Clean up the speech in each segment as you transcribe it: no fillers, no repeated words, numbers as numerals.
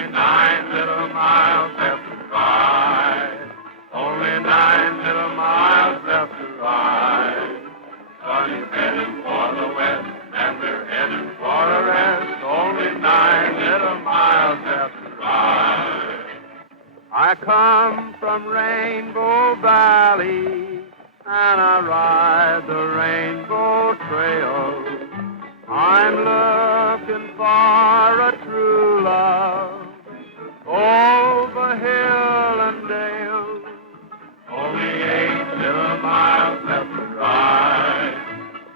only 9 little miles left to ride. Only 9 little miles left to ride. Sun is heading for the west, and we're heading for a rest. Only 9 little miles left to ride. I come from Rainbow Valley, and I ride the Rainbow Trail. I'm looking for a true love over hill and dale. Only 8 little miles left to ride.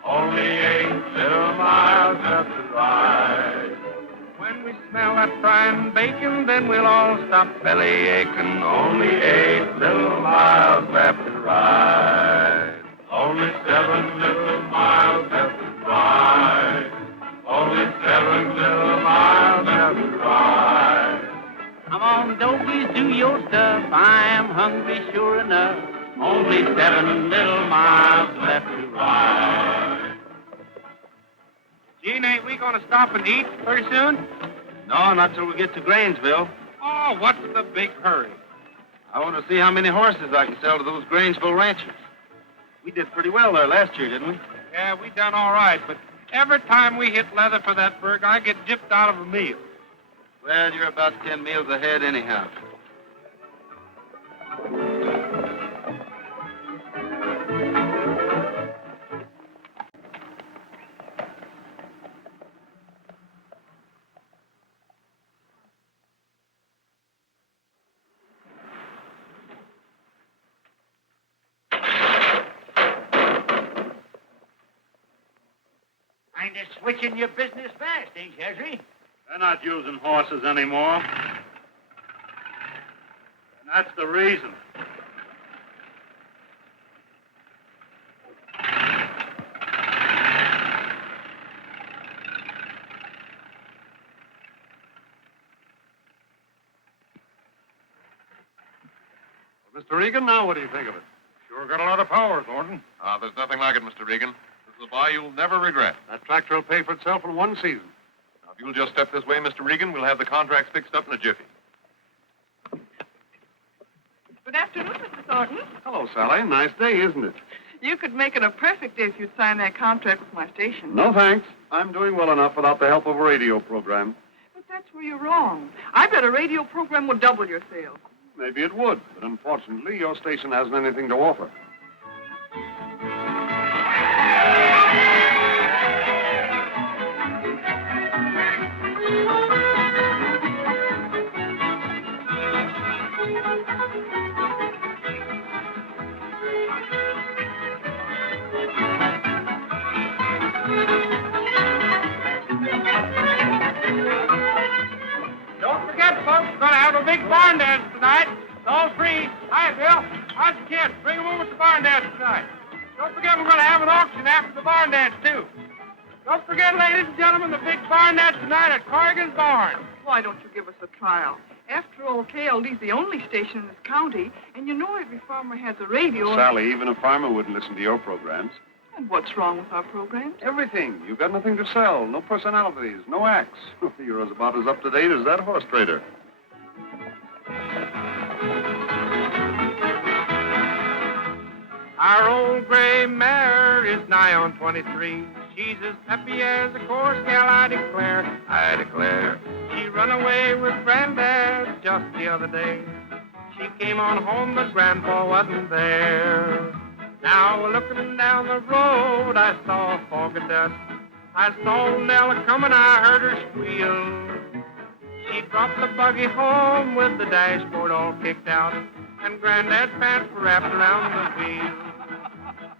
Only 8 little miles left to ride. When we smell that frying bacon, then we'll all stop belly aching. Only 8 little miles left to ride. Only 7 little miles left to ride. Only 7 little miles left to ride. Come on, dogies, do your stuff. I am hungry, sure enough. Only 7 little miles left to ride. Gene, ain't we going to stop and eat pretty soon? No, not till we get to Grangeville. Oh, what's the big hurry? I want to see how many horses I can sell to those Grangeville ranchers. We did pretty well there last year, didn't we? Yeah, we done all right, but every time we hit leather for that burg, I get gypped out of a meal. Well, you're about 10 meals ahead anyhow. Kind of switching your business fast, ain't you, Autry? They're not using horses anymore. And that's the reason. Well, Mr. Regan, now what do you think of it? Sure got a lot of power, Thornton. There's nothing like it, Mr. Regan. This is a buy you'll never regret. That tractor will pay for itself in one season. Now, if you'll just step this way, Mr. Regan, we'll have the contracts fixed up in a jiffy. Good afternoon, Mr. Thornton. Hello, Sally. Nice day, isn't it? You could make it a perfect day if you'd sign that contract with my station. No, thanks. I'm doing well enough without the help of a radio program. But that's where you're wrong. I bet a radio program will double your sales. Maybe it would, but unfortunately, your station hasn't anything to offer. Don't forget, folks, we're going to have a big barn dance tonight. It's all free. Hi, Bill. How's the kids? Bring them over to the barn dance tonight. Don't forget, we're going to have an auction after the barn dance, too. Don't forget, ladies and gentlemen, the big barn dance tonight at Corrigan's Barn. Why don't you give us a trial? After all, KLD's the only station in this county, and you know every farmer has a radio. Sally, even a farmer wouldn't listen to your programs. And what's wrong with our programs? Everything. You've got nothing to sell. No personalities. No acts. You're about as up-to-date as that horse trader. Our old gray mare is nigh on 23. She's as peppy as a course gal, I declare. I declare. She run away with Granddad just the other day. She came on home, but Grandpa wasn't there. Now, looking down the road, I saw a fog of dust. I saw old Nell coming, I heard her squeal. She dropped the buggy home with the dashboard all kicked out, and Granddad's pants were wrapped around the wheel.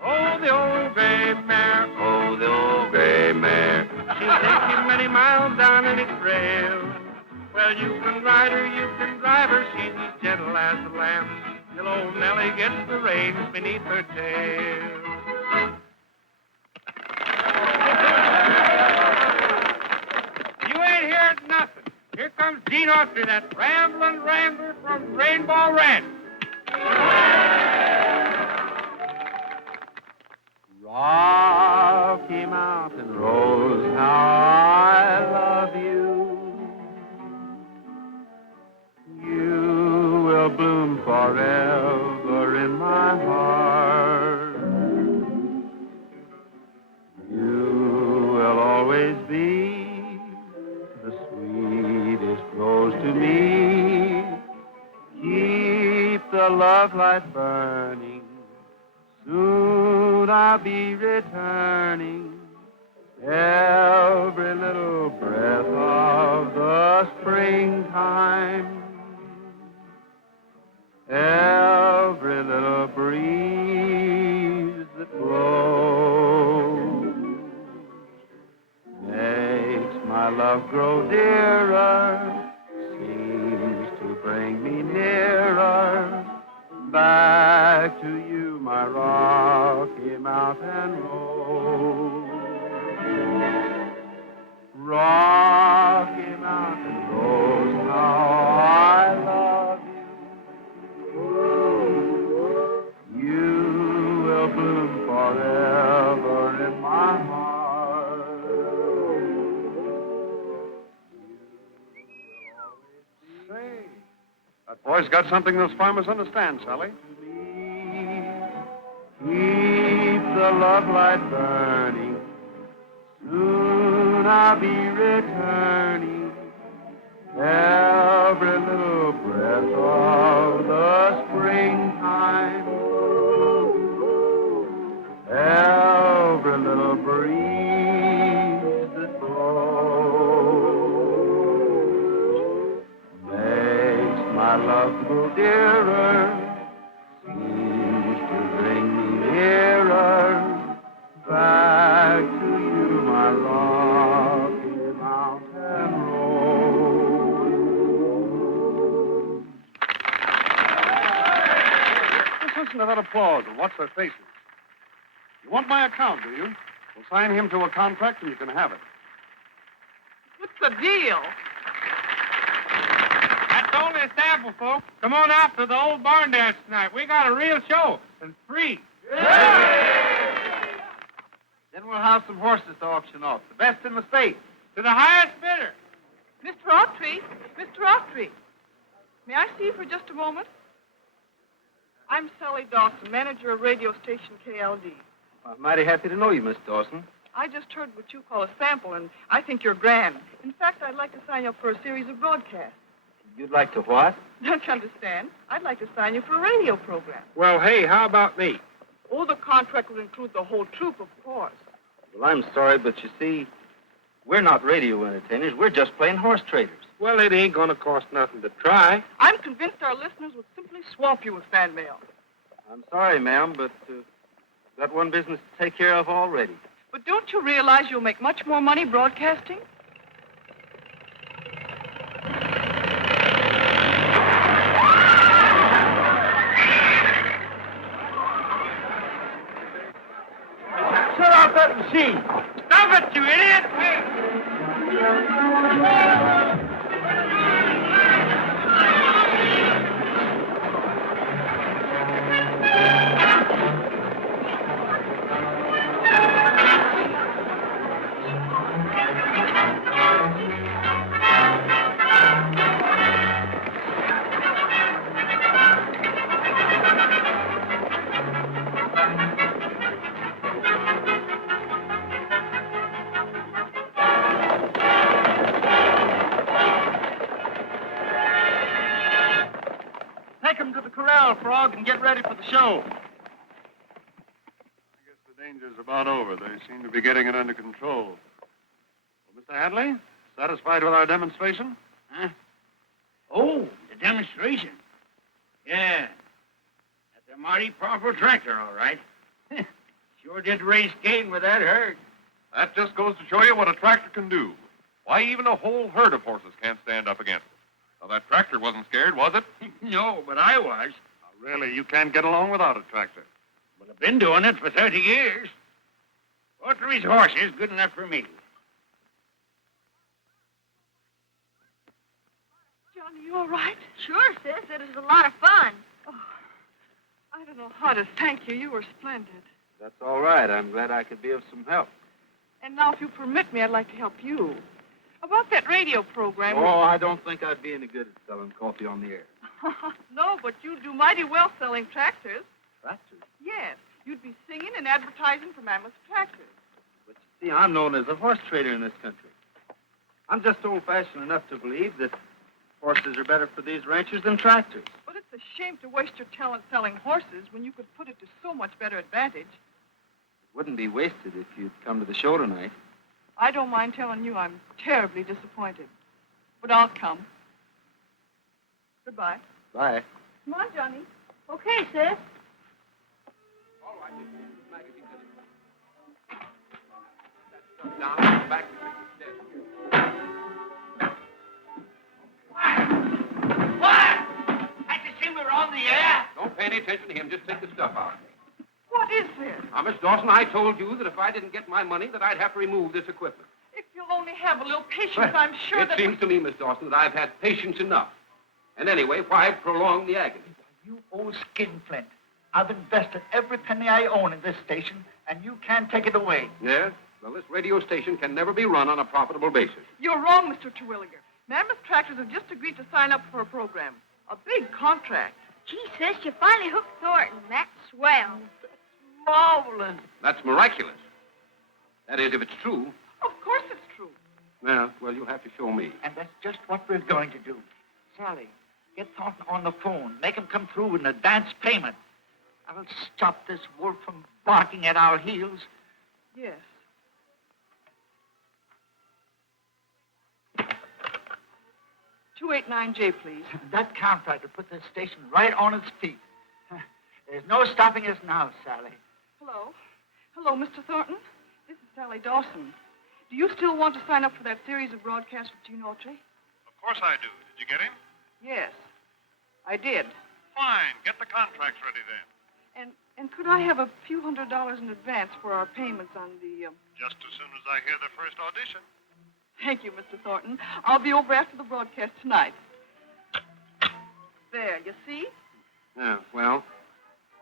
Oh, the old gray mare, oh, the old gray mare. She'll take you many miles down any trail. Well, you can ride her, you can drive her, she's as gentle as a lamb, till old Nellie gets the reins beneath her tail. You ain't heard nothing. Here comes Gene Autry, that rambling rambler from Rainbow Ranch. Rocky Mountain Rose, how I love you. bloom forever in my heart. You will always be the sweetest rose to me. Keep the love light burning. Soon I'll be returning. Every little breath of the springtime, every little breeze that blows makes my love grow dearer, seems to bring me nearer back to you, my Rocky Mountain Road. Rocky Mountain Rose, how I love you. You will bloom forever in my heart. Say, that boy's got something those farmers understand, Sally. Keep the love light burning. Soon I'll be returning. Every little breath of the springtime, every little breeze that blows makes my love grow dearer, seems to bring me nearer back to you, my Rocky Mountain Road. Just listen to that applause and watch their faces. You want my account, do you? We'll sign him to a contract and you can have it. What's the deal? That's only a sample, folks. Come on out to the old barn dance tonight. We got a real show, and free. Then we'll have some horses to auction off, the best in the state. To the highest bidder. Mr. Autry, Mr. Autry. May I see you for just a moment? I'm Sally Dawson, manager of radio station KLD. I'm mighty happy to know you, Miss Dawson. I just heard what you call a sample, and I think you're grand. In fact, I'd like to sign you up for a series of broadcasts. You'd like to what? Don't you understand? I'd like to sign you for a radio program. Well, hey, how about me? Oh, the contract will include the whole troupe, of course. Well, I'm sorry, but you see, we're not radio entertainers. We're just plain horse traders. Well, it ain't gonna cost nothing to try. I'm convinced our listeners would simply swamp you with fan mail. I'm sorry, ma'am, but got one business to take care of already. But don't you realize you'll make much more money broadcasting? Shut off that machine. Stop it, you idiot! Take him to the corral, Frog, and get ready for the show. I guess the danger's about over. They seem to be getting it under control. Well, Mr. Hadley, satisfied with our demonstration? Huh? Oh, the demonstration. Yeah. That's a mighty powerful tractor, all right. Sure did raise Kane with that herd. That just goes to show you what a tractor can do. Why, even a whole herd of horses can't stand up against it. Now, that tractor wasn't scared, was it? No, but I was. Now, really, you can't get along without a tractor. But I've been doing it for 30 years. Autry's horse is good enough for me. Johnny, you all right? Sure, sis. It was a lot of fun. Oh, I don't know how to thank you. You were splendid. That's all right. I'm glad I could be of some help. And now, if you permit me, I'd like to help you. About that radio program. Oh, I don't think I'd be any good at selling coffee on the air. No, but you do mighty well selling tractors. Tractors? Yes. You'd be singing and advertising for Mammoth tractors. But you see, I'm known as a horse trader in this country. I'm just old-fashioned enough to believe that horses are better for these ranchers than tractors. But it's a shame to waste your talent selling horses when you could put it to so much better advantage. It wouldn't be wasted if you'd come to the show tonight. I don't mind telling you I'm terribly disappointed. But I'll come. Goodbye. Bye. Come on, Johnny. Okay, sis. All right, this is the magazine. That stuff down back to the desk. What? I just see we're on the air. Don't pay any attention to him. Just take the stuff out. What is this? Now, Miss Dawson, I told you that if I didn't get my money, that I'd have to remove this equipment. If you'll only have a little patience, I'm sure It that... seems to me, Miss Dawson, that I've had patience enough. And anyway, why prolong the agony? You old skinflint. I've invested every penny I own in this station, and you can't take it away. Yes? Well, this radio station can never be run on a profitable basis. You're wrong, Mr. Terwilliger. Mammoth Tractors have just agreed to sign up for a program. A big contract. Gee, sis, you finally hooked Thornton. That's swell. Marvelous. That's miraculous. That is, if it's true. Of course it's true. Well, you'll have to show me. And that's just what we're going to do. Sally, get Thornton on the phone. Make him come through with an advance payment. I'll stop this wolf from barking at our heels. Yes. $289J, please. That contractor put this station right on its feet. There's no stopping us now, Sally. Hello? Hello, Mr. Thornton? This is Sally Dawson. Do you still want to sign up for that series of broadcasts with Gene Autry? Of course I do. Did you get him? Yes, I did. Fine. Get the contracts ready then. And could I have a few $100s in advance for our payments on the... Just as soon as I hear the first audition. Thank you, Mr. Thornton. I'll be over after the broadcast tonight. There, you see? Yeah, well,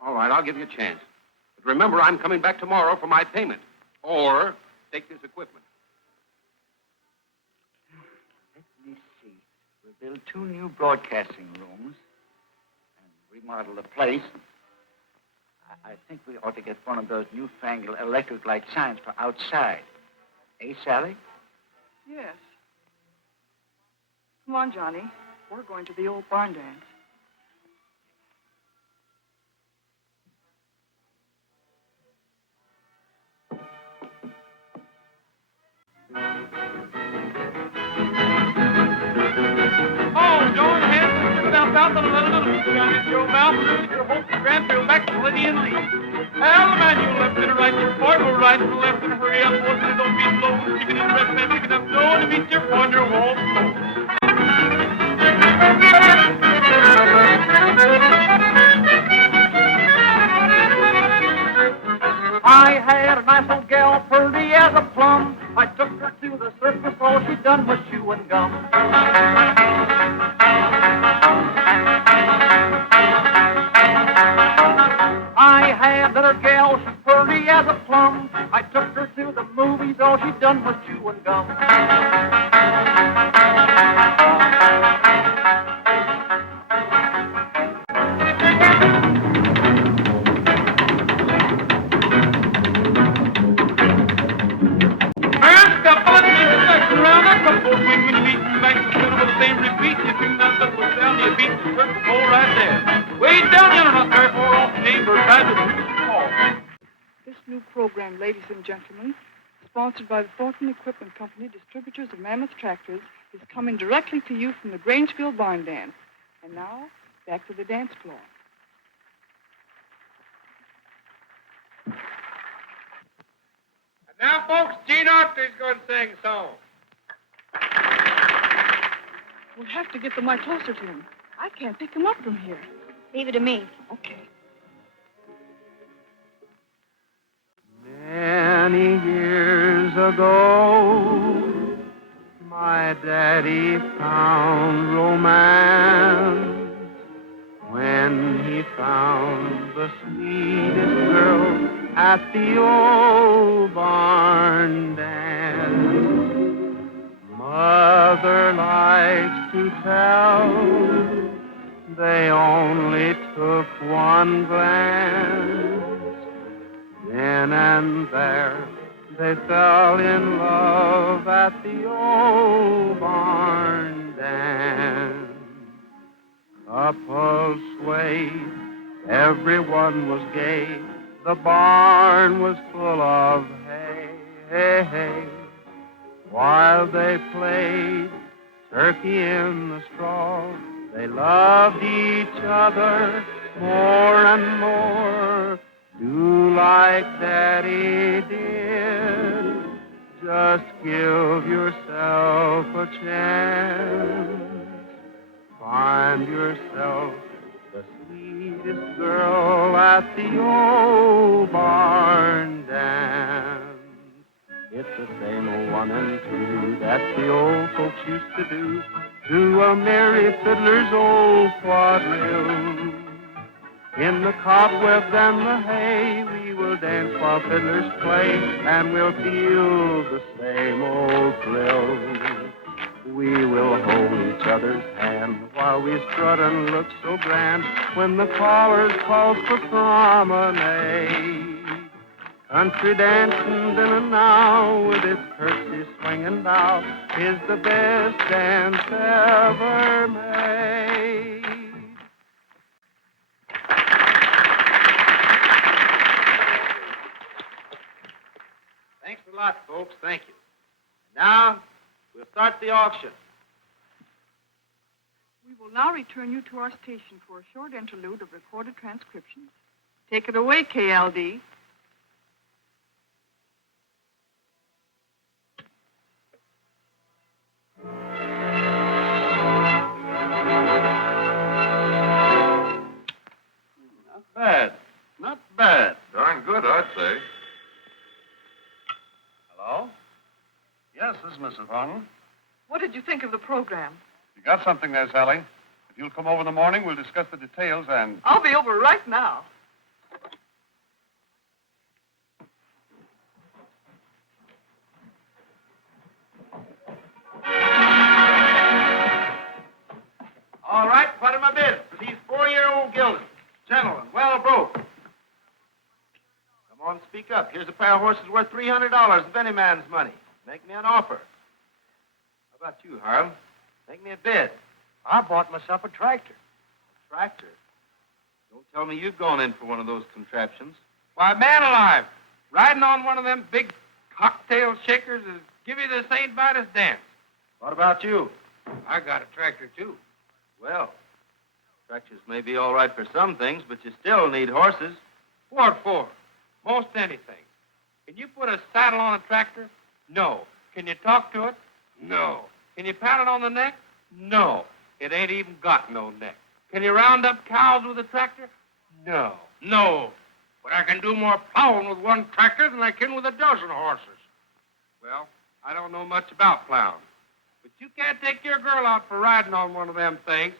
all right, I'll give you a chance. But remember, I'm coming back tomorrow for my payment. Or take this equipment. Let me see. We'll build 2 new broadcasting rooms and remodel the place. I think we ought to get one of those newfangled electric light signs for outside. Eh, Sally? Yes. Come on, Johnny. We're going to the old barn dance. Oh, go ahead, put yourself out on a little Johnny. Your mouth, lose your hope to grab your back to Liddy and Lee. Well, the man, you left and right, your boy, go right to the left and hurry up, boys, and don't be slow. Chicken and breast, man, picking up dough to meet your partner, wall. I had a nice old gal, pretty as a plum. I took her to the circus, all she done was chew and gum. I had another gal, she's pretty as a plum. I took her to the movies, all she done was chew and gum. This new program, ladies and gentlemen, sponsored by the Thornton Equipment Company, distributors of Mammoth Tractors, is coming directly to you from the Grangeville Barn Dance. And now, back to the dance floor. And now, folks, Gene Autry's going to sing a song. We'll have to get the mic closer to him. I can't pick him up from here. Leave it to me. Okay. Many years ago, my daddy found romance when he found the sweetest girl at the old barn dance. mother likes to tell. They only took one glance. Then and there, they fell in love at the old barn dance. Couples swayed, everyone was gay. The barn was full of hay, hay, hay. While they played turkey in the straw, they loved each other more and more. Do like Daddy did, just give yourself a chance. Find yourself the sweetest girl at the old barn dance. It's the same old 1 and 2 that the old folks used to do to a merry fiddler's old quadrille. In the cobwebs and the hay, we will dance while fiddlers play, and we'll feel the same old thrill. We will hold each other's hand while we strut and look so grand when the callers call for promenade. Country dancing then and now with its curtsy swinging bow is the best dance ever made. Thanks a lot, folks. Thank you. Now, we'll start the auction. We will now return you to our station for a short interlude of recorded transcriptions. Take it away, KLD. Not bad. Not bad. Darn good, I'd say. Hello? Yes, this is Mrs. Horton. What did you think of the program? You got something there, Sally. If you'll come over in the morning, we'll discuss the details and... I'll be over right now. All right, what am I bid for these 4-year-old geldings? Gentlemen, well broke. Come on, speak up. Here's a pair of horses worth $300 of any man's money. Make me an offer. How about you, Harlem? Make me a bid. I bought myself a tractor. A tractor? Don't tell me you've gone in for one of those contraptions. Why, man alive, riding on one of them big cocktail shakers is give you the St. Vitus dance. What about you? I got a tractor, too. Well, tractors may be all right for some things, but you still need horses. What for? Most anything. Can you put a saddle on a tractor? No. Can you talk to it? No. Can you pat it on the neck? No. It ain't even got no neck. Can you round up cows with a tractor? No. No. But I can do more plowing with one tractor than I can with a dozen horses. Well, I don't know much about plowing. But you can't take your girl out for riding on one of them things.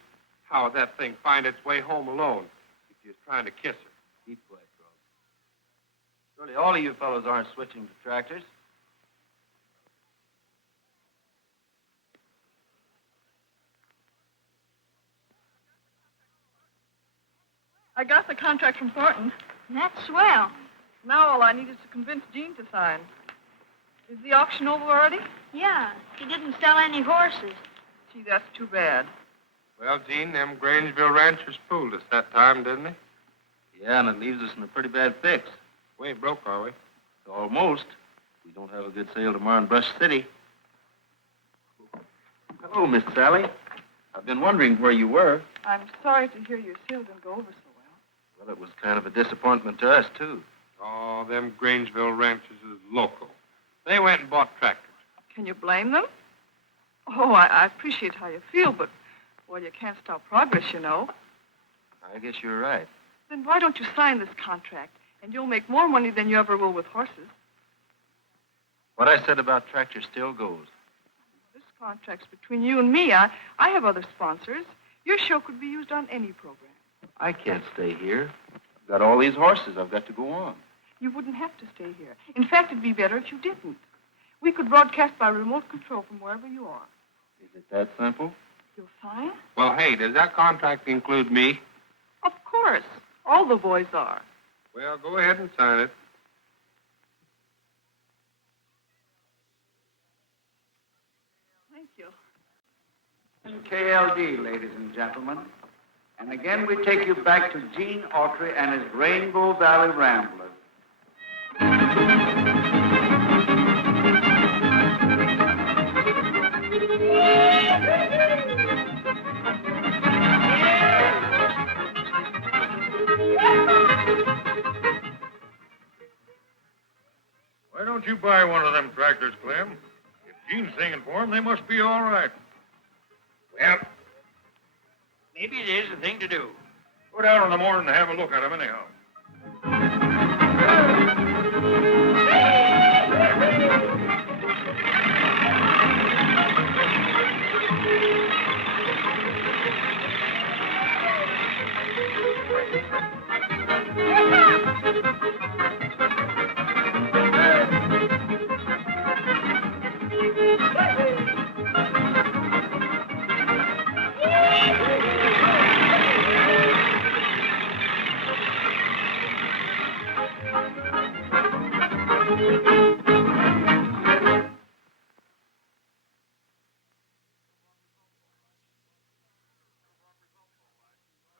How would that thing find its way home alone if you're trying to kiss her? Keep quiet, Rose. Surely all of you fellows aren't switching to tractors. I got the contract from Thornton. That's swell. Now all I need is to convince Gene to sign. Is the auction over already? Yeah, he didn't sell any horses. Gee, that's too bad. Well, Gene, them Grangeville ranchers fooled us that time, didn't they? Yeah, and it leaves us in a pretty bad fix. We ain't broke, are we? Almost. We don't have a good sale tomorrow in Brush City. Hello, Miss Sally. I've been wondering where you were. I'm sorry to hear your sale didn't go over so well. Well, it was kind of a disappointment to us, too. Oh, them Grangeville ranchers is local. They went and bought tractors. Can you blame them? Oh, I appreciate how you feel, but, well, you can't stop progress, you know. I guess you're right. Then why don't you sign this contract, and you'll make more money than you ever will with horses. What I said about tractors still goes. This contract's between you and me. I have other sponsors. Your show could be used on any program. I can't stay here. I've got all these horses I've got to go on. You wouldn't have to stay here. In fact, it'd be better if you didn't. We could broadcast by remote control from wherever you are. If it that simple? You'll sign? Well, hey, does that contract include me? Of course. All the boys are. Well, go ahead and sign it. Thank you. KLD, ladies and gentlemen. And again, we take you back to Gene Autry and his Rainbow Valley Ramblers. Why don't you buy one of them tractors, Clem? If Gene's singing for them, they must be all right. Well, maybe it is the thing to do. Go down in the morning and have a look at them anyhow.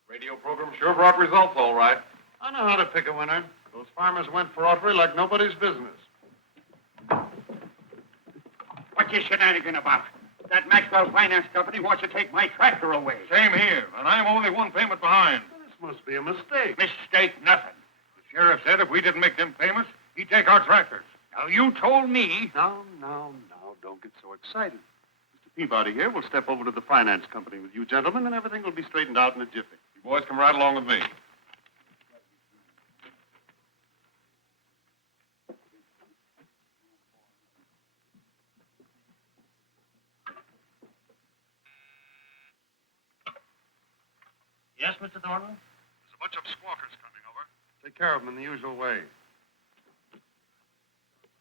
Radio program sure brought results, all right. I know how to pick a winner. Those farmers went for Autry like nobody's business. What you shenanigan about? That Maxwell Finance Company wants to take my tractor away. Same here, and I'm only one payment behind. This must be a mistake. Mistake nothing. The sheriff said if we didn't make them payments, he'd take our tractors. Now, you told me... Now, don't get so excited. Mr. Peabody here will step over to the finance company with you gentlemen, and everything will be straightened out in a jiffy. You boys come right along with me. Yes, Mr. Thornton? There's a bunch of squawkers coming over. Take care of them in the usual way.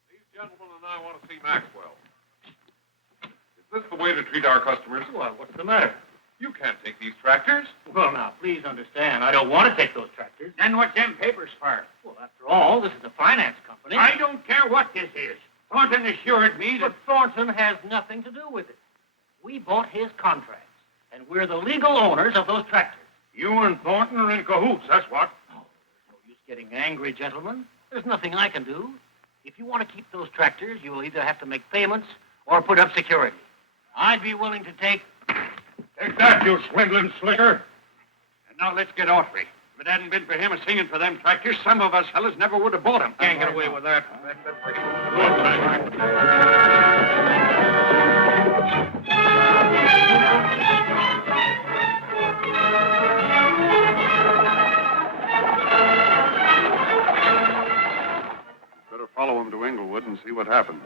These gentlemen and I want to see Maxwell. Is this the way to treat our customers? Well, what's the matter? You can't take these tractors. Well, now, please understand, I don't want to take those tractors. Then what's them papers for? Well, after all, this is a finance company. I don't care what this is. Thornton assured me that... But Thornton has nothing to do with it. We bought his contracts, and we're the legal owners of those tractors. You and Thornton are in cahoots, that's what. Oh, no use getting angry, gentlemen. There's nothing I can do. If you want to keep those tractors, you'll either have to make payments or put up security. I'd be willing to take... Take that, you swindling slicker. And now let's get Autry. If it hadn't been for him singing for them tractors, some of us fellas never would have bought them. Can't get away with that. Better follow him to Englewood and see what happens.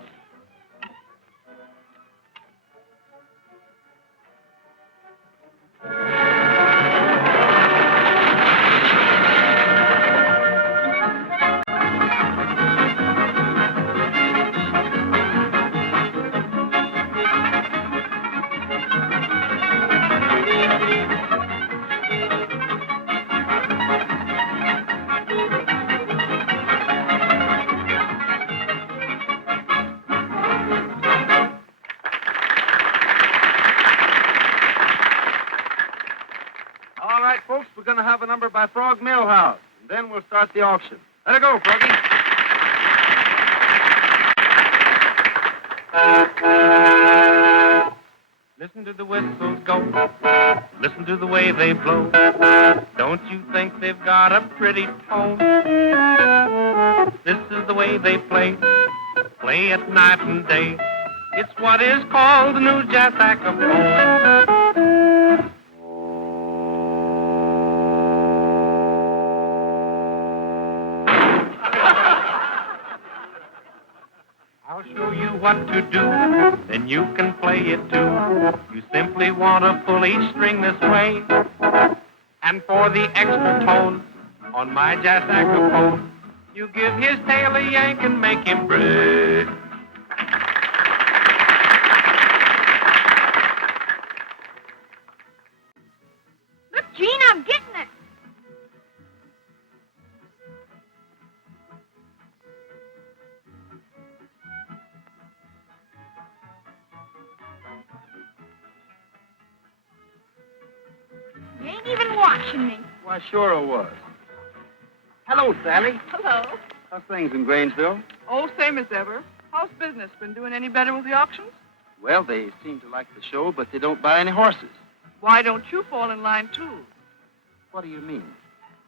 All right, folks, we're going to have a number by Frog Millhouse, and then we'll start the auction. Let it go, Froggy. Listen to the whistles go. Listen to the way they blow. Don't you think they've got a pretty tone? This is the way they play. Play at night and day. It's what is called the new jazz saxophone. I'll show you what to do, then you can play it too. You simply want to pull each string this way, and for the extra tone on my jazz saxophone, you give his tail a yank and make him break. Gene, I'm getting it. You ain't even watching me. Why, sure I was. Hello, Sally. Hello. How's things in Grangeville? Oh, same as ever. How's business? Been doing any better with the auctions? Well, they seem to like the show, but they don't buy any horses. Why don't you fall in line, too? What do you mean?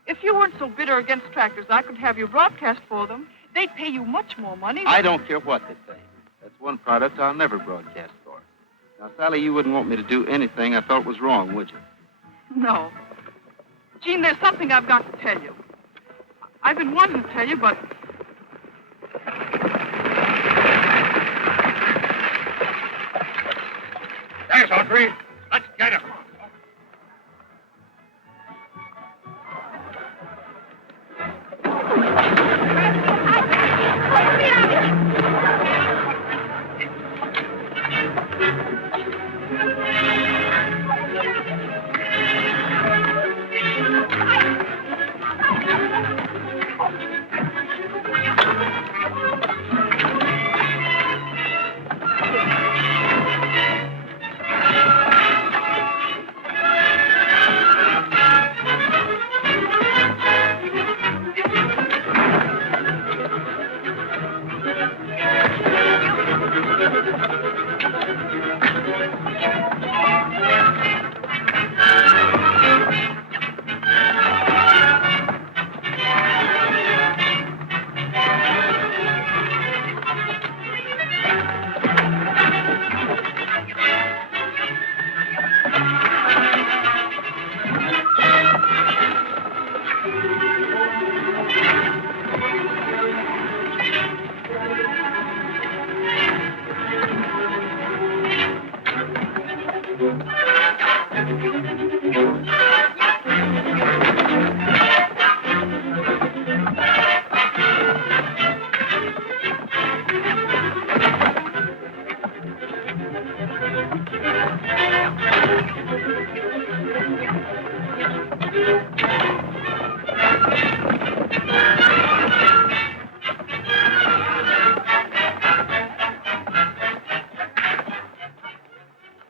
If you weren't so bitter against tractors, I could have you broadcast for them. They'd pay you much more money. I don't care what they pay. That's one product I'll never broadcast for. Now, Sally, you wouldn't want me to do anything I felt was wrong, would you? No. Gene, there's something I've got to tell you. I've been wanting to tell you, but... There's Autry. Let's get him.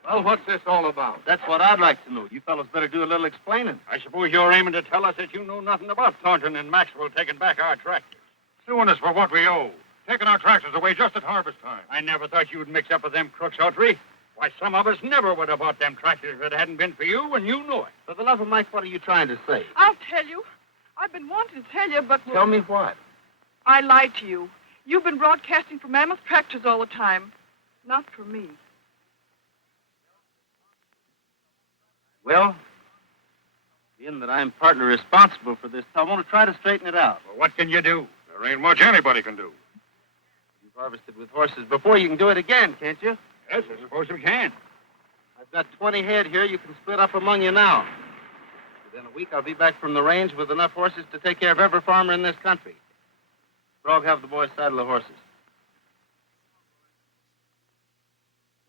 Well, what's this all about? That's what I'd like to know. You fellows better do a little explaining. I suppose you're aiming to tell us that you know nothing about Thornton and Maxwell taking back our tractors. Suing us for what we owe. Taking our tractors away just at harvest time. I never thought you'd mix up with them crooks, Autry. Why, some of us never would have bought them tractors if it hadn't been for you, and you know it. For the love of Mike, what are you trying to say? I'll tell you. I've been wanting to tell you, but... Tell me what? I lied to you. You've been broadcasting for Mammoth Tractors all the time. Not for me. Well, being that I'm partly responsible for this, I want to try to straighten it out. Well, what can you do? There ain't much anybody can do. You've harvested with horses before. You can do it again, can't you? Yes, I suppose we can. I've got 20 head here. You can split up among you now. Within a week, I'll be back from the range with enough horses to take care of every farmer in this country. Frog, have the boys saddle the horses.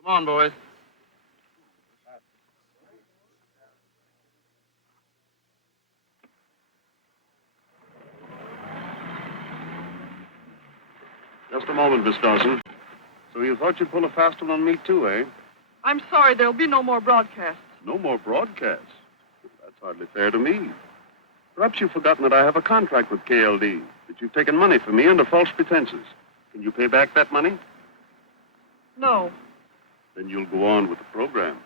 Come on, boys. Just a moment, Miss Dawson. So you thought you'd pull a fast one on me, too, eh? I'm sorry, there'll be no more broadcasts. No more broadcasts. That's hardly fair to me. Perhaps you've forgotten that I have a contract with KLD, that you've taken money from me under false pretenses. Can you pay back that money? No. Then you'll go on with the programs.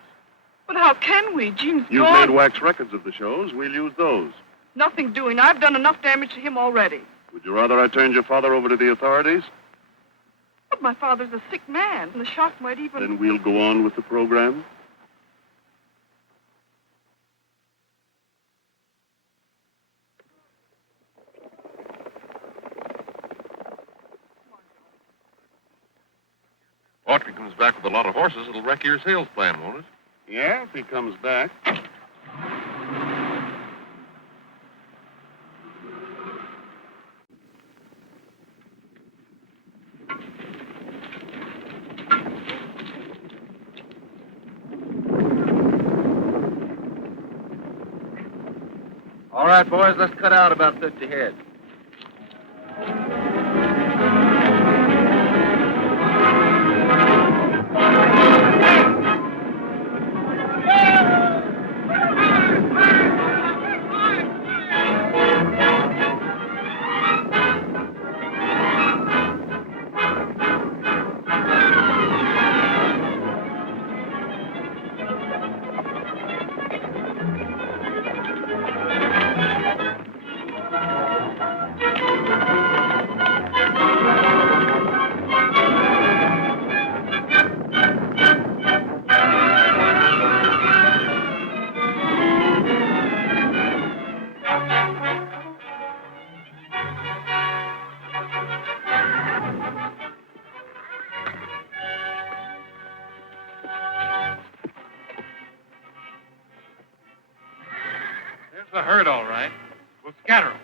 But how can we? Gene's You've gone. made wax records of the shows. We'll use those. Nothing doing. I've done enough damage to him already. Would you rather I turned your father over to the authorities? But my father's a sick man, and the shock might even... Then we'll go on with the program. Autry comes back with a lot of horses. It'll wreck your sales plan, won't it? Yeah, if he comes back. All right, boys, let's cut out about 50 head. There's the herd, all right. We'll scatter 'em.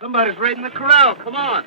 Somebody's raiding the corral. Come on.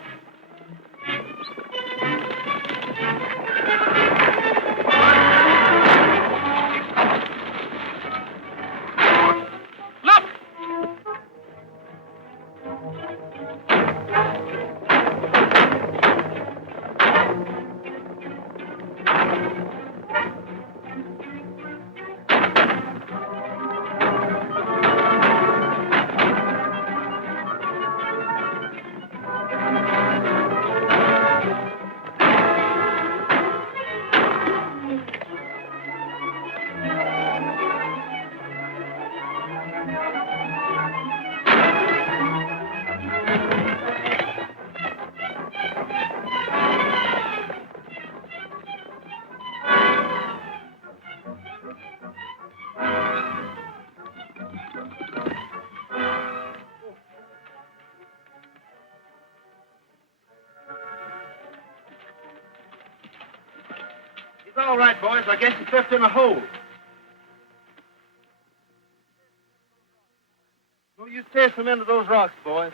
It's all right, boys. I guess he left in a hole. No use chasing him into those rocks, boys.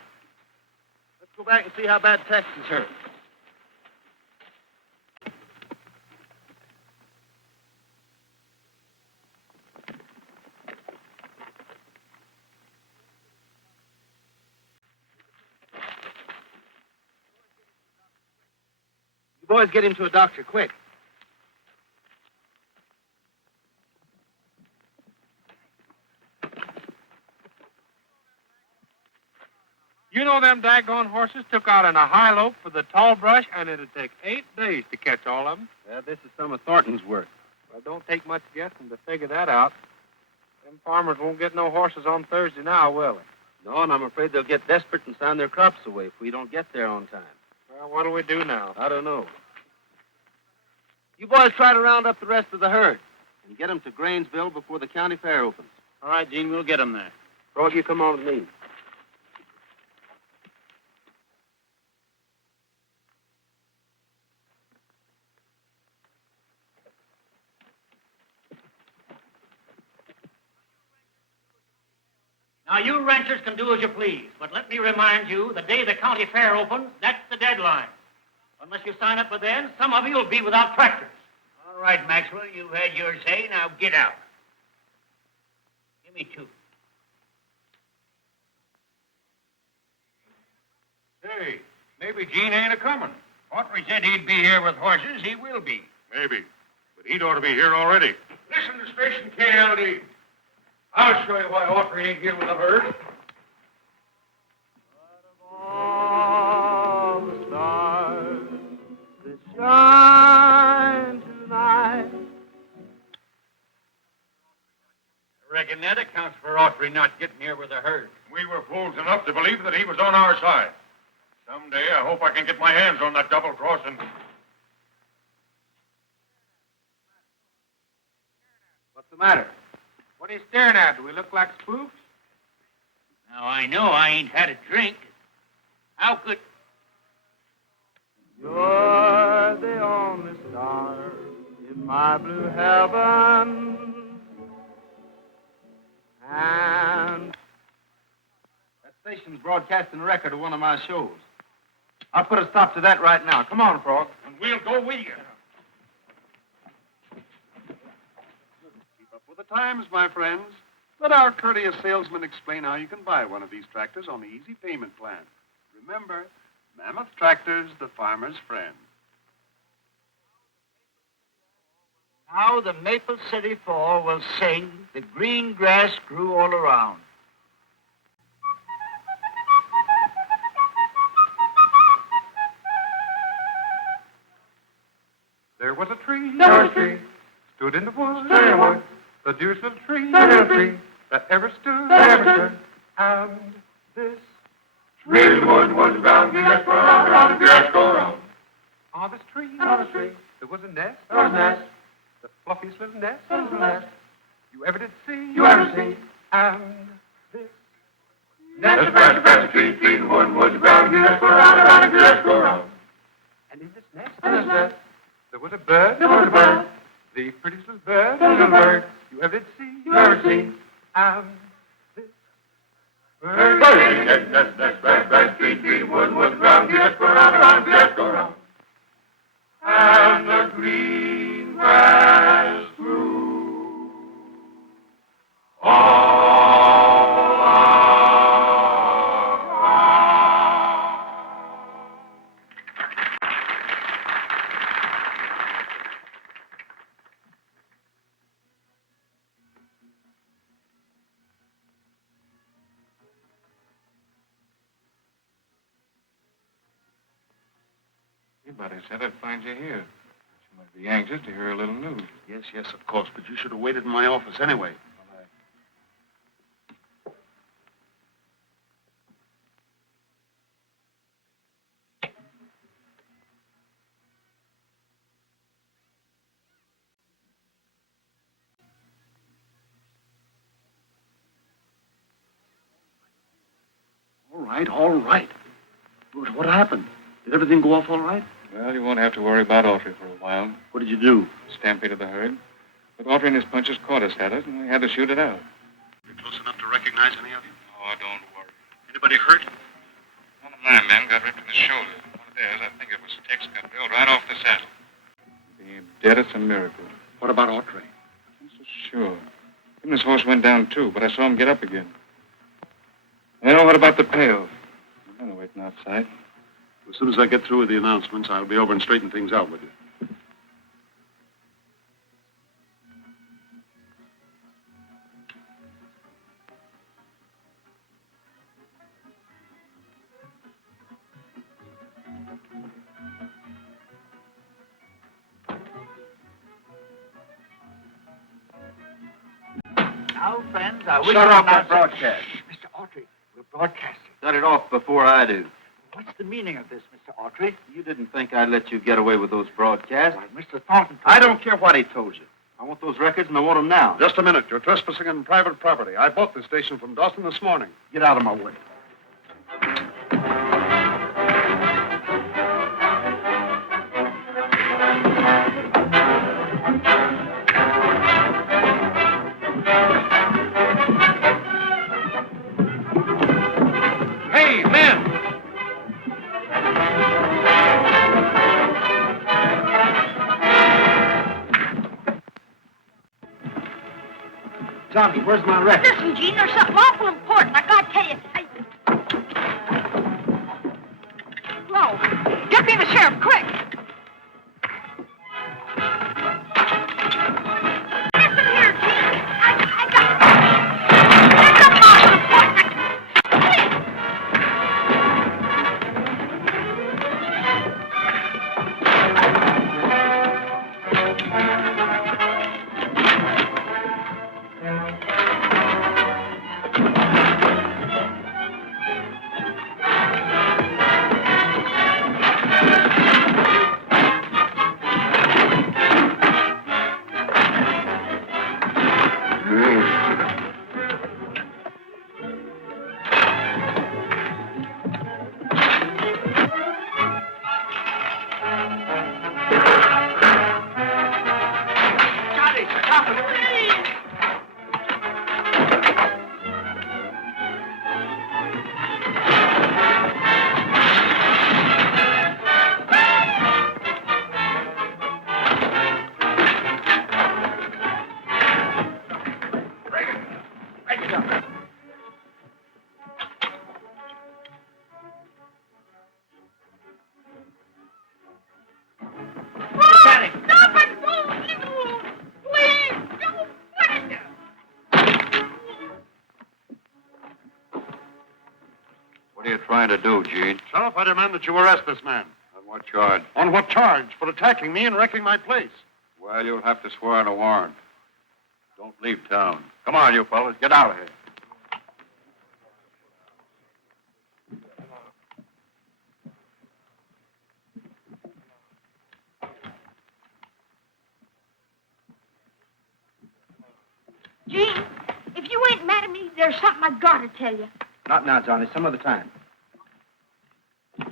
Let's go back and see how bad Tex is hurt. You boys get him to a doctor, quick. You know them daggone horses took out in a high lope for the tall brush, and it'd take 8 days to catch all of them. Yeah, this is some of Thornton's work. Well, it don't take much guessing to figure that out. Them farmers won't get no horses on Thursday now, will they? No, and I'm afraid they'll get desperate and sign their crops away if we don't get there on time. Well, what do we do now? I don't know. You boys try to round up the rest of the herd and get them to Grainsville before the county fair opens. All right, Gene, we'll get them there. Frog, you come on with me. Now, you ranchers can do as you please, but let me remind you, the day the county fair opens, that's the deadline. Unless you sign up for then, some of you will be without tractors. All right, Maxwell, you've had your say. Now get out. Give me 2. Say, maybe Gene ain't a-coming. Autry said he'd be here with horses. He will be. Maybe. But he'd ought to be here already. Listen to station KLD. I'll show you why Autry ain't here with the herd. All the stars that shine tonight. I reckon that accounts for Autry not getting here with the herd. We were fools enough to believe that he was on our side. Someday I hope I can get my hands on that double crossing. What's the matter? What are you staring at? Do we look like spooks? Now, I know I ain't had a drink. How could... You're the only star in my blue heaven. And that station's broadcasting a record of one of my shows. I'll put a stop to that right now. Come on, Frog. And we'll go with you. Keep up with the times, my friends. Let our courteous salesman explain how you can buy one of these tractors on the easy payment plan. Remember, Mammoth Tractors, the farmer's friend. Now the Maple City Fall will sing, the green grass grew all around. There was a tree, stood in the woods, the dearest little tree, that ever stood, and this Tree, wood, wood, round, grass, go round, grass, go round. on this tree, there was a nest, the fluffiest little nest, you ever did see, and this Nest, grass, tree, tree, wood, wood, round, grass, go round, grass, go round. and in this nest, there was a bird, the prettiest little bird, you ever did see, and this bird. Nest, grass, tree, tree, wood, wood, round, grass, go round, grass, go round. And the green grass grew all around. Anybody said I'd find you here. You might be anxious to hear a little news. Yes, of course, but you should have waited in my office anyway. All right. What happened? Did everything go off all right? Well, you won't have to worry about Autry for a while. What did you do? Stampeded the herd. But Autry and his punchers caught us at it, and we had to shoot it out. You close enough to recognize any of you? Oh, don't worry. Anybody hurt? One of my men got ripped in the shoulder. One of theirs, I think it was Tex, got bailed right off the saddle. Being dead, it's a miracle. What about Autry? I'm so sure. Even his horse went down, too, but I saw him get up again. Well, what about the payoff? I'm going to waiting outside. As soon as I get through with the announcements, I'll be over and straighten things out with you. Now, friends, I wish Shut to off that announce- broadcast. Mr. Autry, we're broadcasting. Shut it off before I do. What's the meaning of this, Mr. Autry? You didn't think I'd let you get away with those broadcasts. Why, Mr. Thornton... I don't care what he told you. I want those records, and I want them now. Just a minute. You're trespassing on private property. I bought this station from Dawson this morning. Get out of my way. Hey, men! Johnny, where's my record? Listen, Gene, there's something awful important. I gotta tell you. Hello. Get me the sheriff, quick. Listen here, Gene. I got... There's something awful important. you trying to do, Gene? Sheriff, I demand that you arrest this man. On what charge? On what charge? For attacking me and wrecking my place. Well, you'll have to swear on a warrant. Don't leave town. Come on, you fellas. Get out of here. Gene, if you ain't mad at me, there's something I gotta tell you. Not now, Johnny. Some other time. You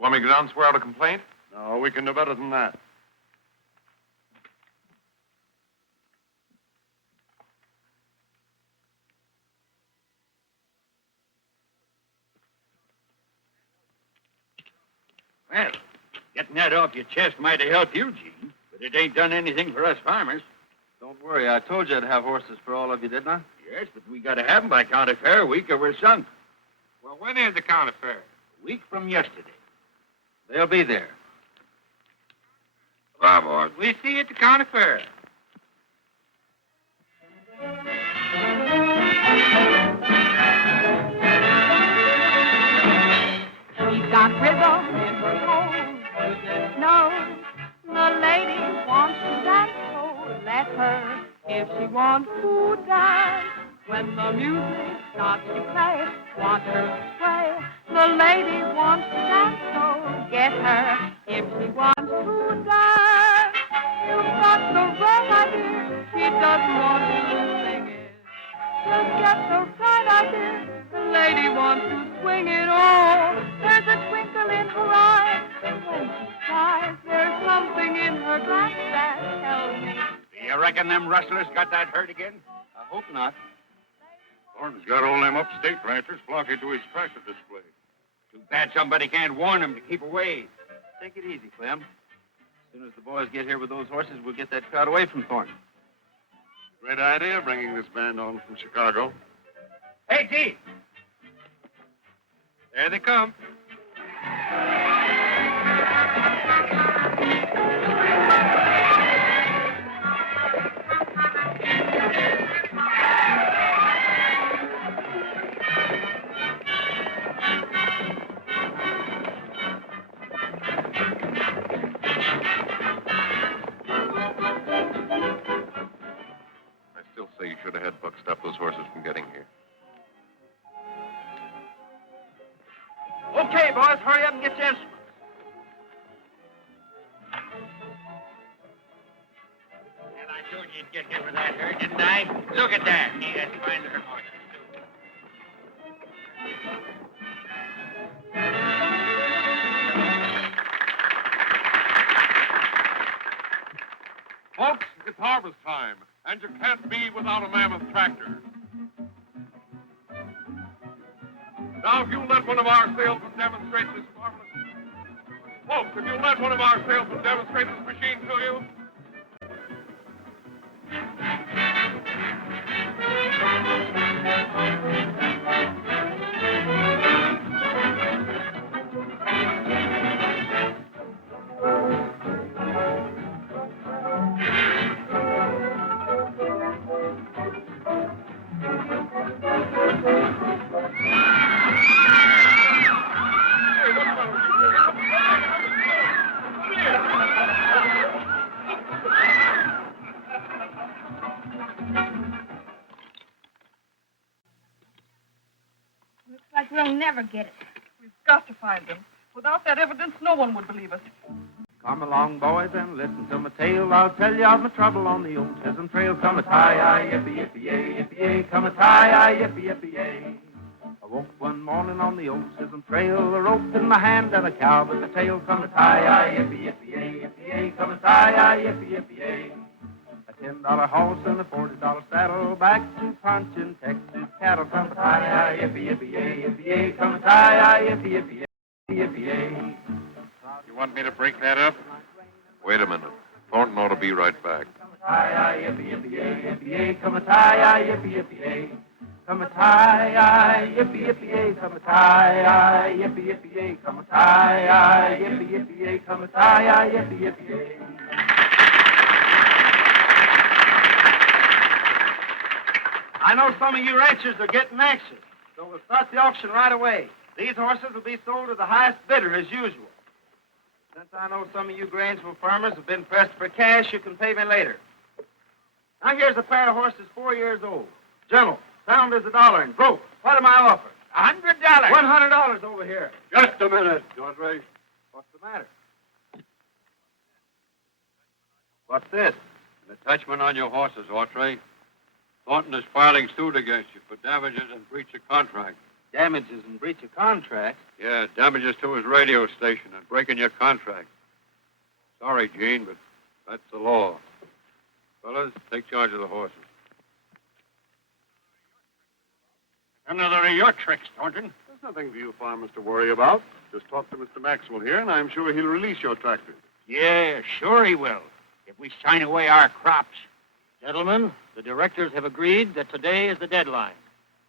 want me to go down and swear out a complaint? No, we can do better than that. Well, getting that off your chest might have helped you, Gene, but it ain't done anything for us farmers. Don't worry. I told you I'd have horses for all of you, didn't I? Yes, but we got to have them by county fair week or we're sunk. Well, when is the county fair? A week from yesterday. They'll be there. Bye, boys. We see you at the county fair. She's got rhythm in her toes, goodness knows. The lady wants to dance, so let her. If she wants to dance, when the music starts to play, watch her sway. The lady wants to dance, so get her. If she wants to dance, you've got the wrong idea. She doesn't want to sing it. Just get the right idea. The lady wants to swing it all. There's a twinkle in her eye. When she sighs, there's something in her glance that tells me. Do you reckon them rustlers got that hurt again? I hope not. Thornton's got all them upstate ranchers flocking to his tractor display. Too bad somebody can't warn them to keep away. Take it easy, Clem. As soon as the boys get here with those horses, we'll get that crowd away from Thornton. Great idea, bringing this band on from Chicago. Hey, Gene! There they come. I still say you should have had Buck stop those horses from getting here. Okay, boys, hurry up and get your instruments. And I told you you'd get here with that herd, didn't I? Look at that. He has fine little horses, too. Folks, it's harvest time, and you can't be without a mammoth tractor. Now, if you let one of our salesmen demonstrate this marvelous... Folks, if you let one of our salesmen demonstrate this machine to you... Looks like we'll never get it. We've got to find them. Without that evidence, no one would believe us. Come along, boys, and listen to my tale. I'll tell you of my trouble on the old Chisholm Trail. Come a tie-yi, yippee-yippee-yay, yippee-yay. Come a tie-yi, yippee-yippee-yay. I woke one morning on the old Chisholm Trail, a rope in my hand and a cow with a tail. Come a tie-yi, yippee-yippee-yay, yippee-yay. Come a tie-yi, yippee-yippee-yay. A $10 horse and a $40 saddle, back to punching Texas cattle. Come a tie-yi, yippee-yippee-yay, yippee-yay. Come a tie-yi, yippee-yippee-yay, yippee-yay. You want me to break that up? Wait a minute. Thornton ought to be right back. Come a tie-yi, yippee-yippee-yay, yippee-yay. Come a tie-yi, yippee-yippee-yay. Come a tie-yi, yippee-yippee-yay. Come a tie-yi, yippee-yippee-yay. Come a tie-yi, yippee-yippee-yay. Come a tie-yi, yippee-yippee-yay. I know some of you ranchers are getting anxious. So we'll start the auction right away. These horses will be sold to the highest bidder as usual. Since I know some of you Grangeville farmers have been pressed for cash, you can pay me later. Now here's a pair of horses 4 years old. Gentle, sound as $1 and broke. What am I offering? $100. $100 over here. Just a minute, Autry. What's the matter? What's this? An attachment on your horses, Autry. Thornton is filing suit against you for damages and breach of contract. Damages and breach of contract. Yeah, damages to his radio station and breaking your contract. Sorry, Gene, but that's the law. Fellas, take charge of the horses. Another of your tricks, Thornton. There's nothing for you farmers to worry about. Just talk to Mr. Maxwell here, and I'm sure he'll release your tractors. Yeah, sure he will. If we sign away our crops. Gentlemen, the directors have agreed that today is the deadline.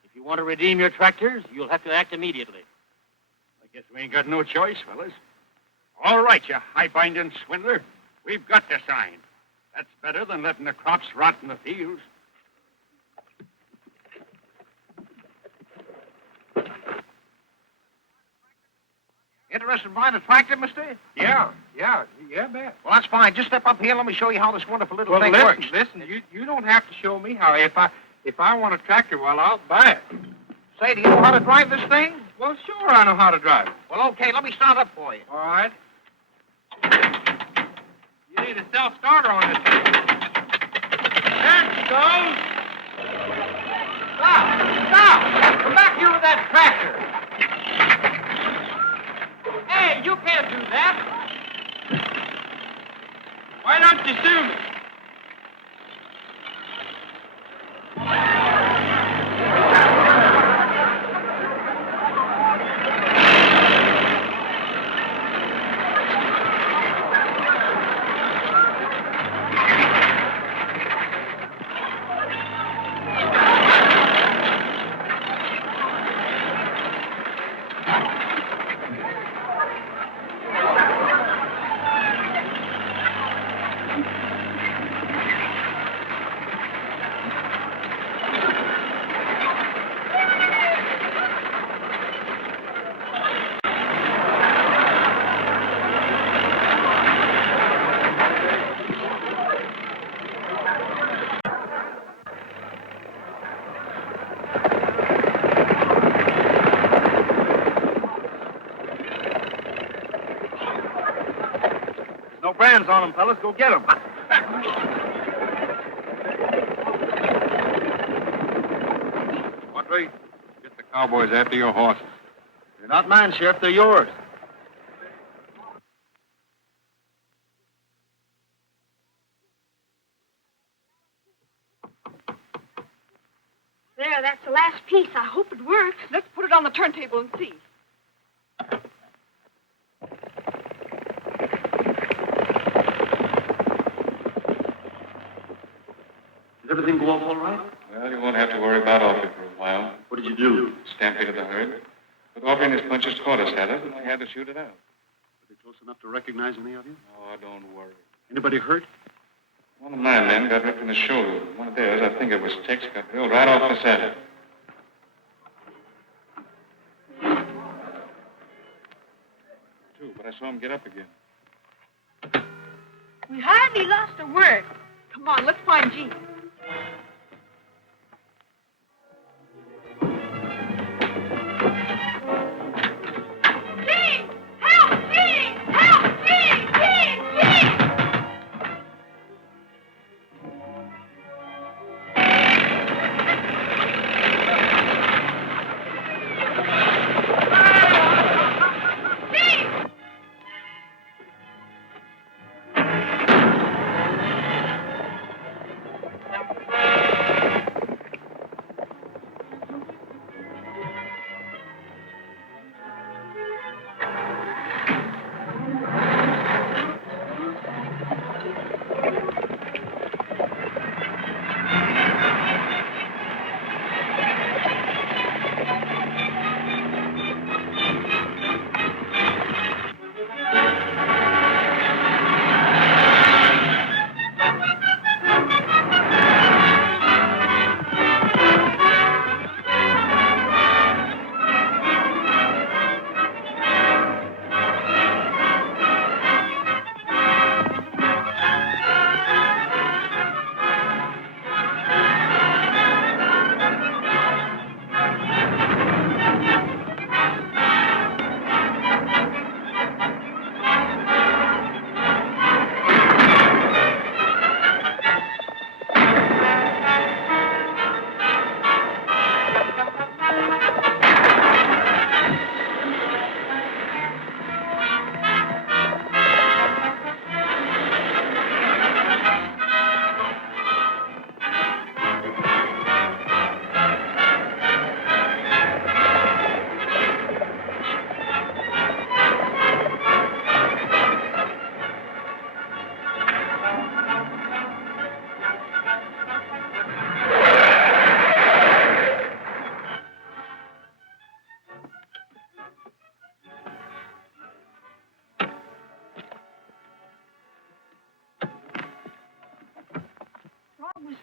If you want to redeem your tractors, you'll have to act immediately. I guess we ain't got no choice, fellas. All right, you high-binding swindler. We've got to sign. That's better than letting the crops rot in the fields. Interested in buying a tractor, mister? Yeah, bet. Well, that's fine. Just step up here and let me show you how this wonderful little thing works. Listen, you don't have to show me how. If I want a tractor, well, I'll buy it. Say, do you know how to drive this thing? Well, sure, I know how to drive it. Well, okay, let me start up for you. All right. You need a self-starter on this thing. There she goes. Stop! Come back here with that tractor. Hey, you can't do that. Why don't you sue me? No brands on them, fellas. Go get them. Autry, get the cowboys after your horses. They're not mine, Sheriff. They're yours. There, that's the last piece. I hope it works. Let's put it on the turntable and see. Does everything go off all right? Well, you won't have to worry about Autry for a while. What did you do? Stampeded the herd. But Autry and his punchers caught us at it, and we had to shoot it out. Are they close enough to recognize any of you? Oh, don't worry. Anybody hurt? One of my men got ripped in the shoulder. One of theirs, I think it was Tex, got drilled right off the saddle. Two, but I saw him get up again. We hardly lost a word. Come on, let's find Gene. Gene! Help! Gene! Help! Gene! Gene! Gene! Gene!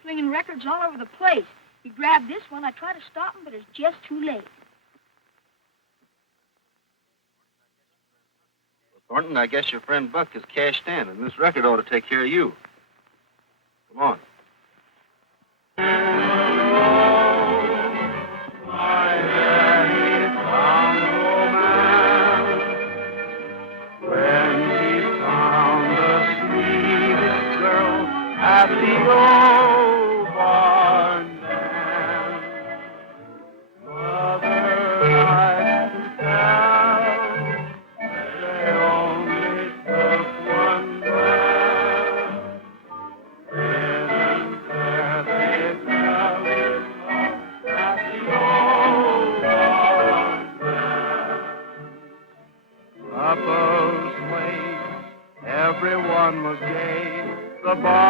swinging records all over the place. He grabbed this one. I tried to stop him, but it's just too late. Thornton, I guess your friend Buck is cashed in, and this record ought to take care of you. Come on. At the old barn dance, Mother liked to tell, they only took one glance. Then and there they fell in love at the old barn dance. Couples swayed, everyone was gay. The barn